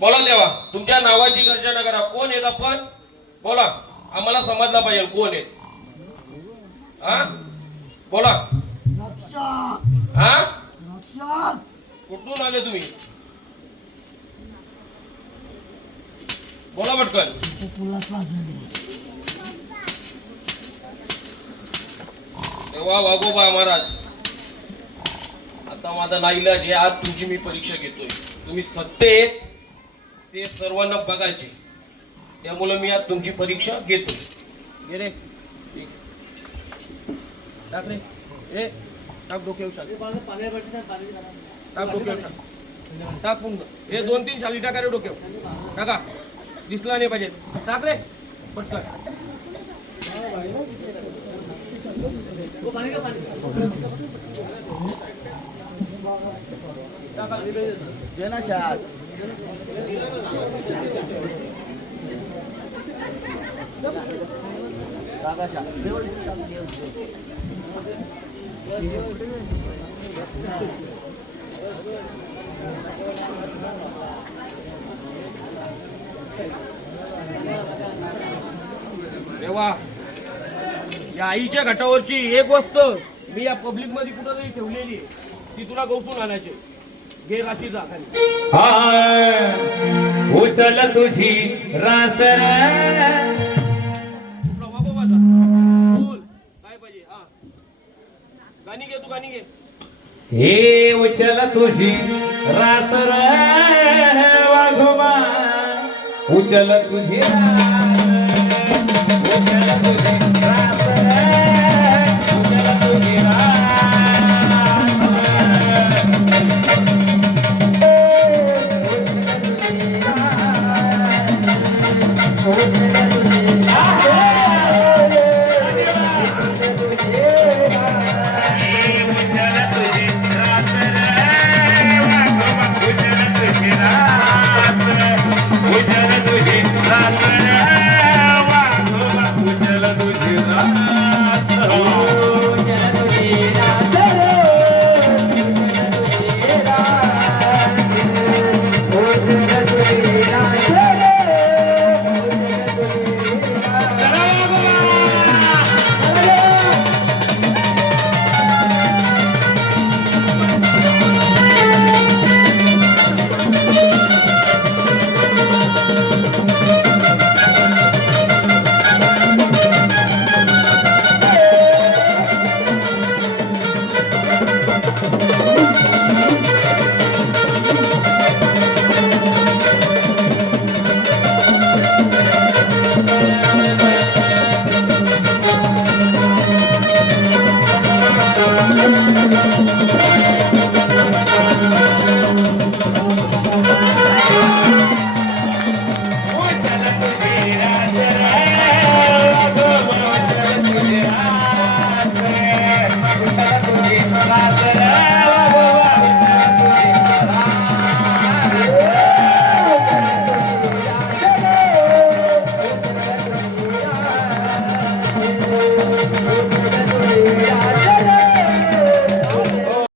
बोला देवा, तुमच्या नावाची गर्जना करा. कोण आहेत आपण? बोला, आम्हाला समजला पाहिजे कोण आहेत. हा बोला. हा कुठून आले तुम्ही? बोला पटकन. देवा वागोबा महाराज, आता माझा नाईलाज आहे. आज तुमची मी परीक्षा घेतोय. तुम्ही सत्तेत ते सर्वांना बघायचे, त्यामुळे मी आज तुमची परीक्षा घेतो. ये रे, टाक रे, ए टाक डोक्यावर शाली, टाक डोक्यावर शाली, टाक पुंग. हे 2-3 शाली टाका रे डोक्यावर, टाका, दिसला नाही पाहिजे. टाक रे पटकन. देवा, या आईच्या घटावरची एक वस्तू मी या पब्लिक मध्ये कुठं तरी ठेवलेली, ती तुला गवसून आणायची. घे राशीचा खाली. उचल तुझी रासर. बोल काय पाहिजे. हा गाणी घे, तू गाणी घे. हे उचल तुझी रासर वाघोबा, उचल तुझी उचल तुझी रासर, उचल तुझी Thank you.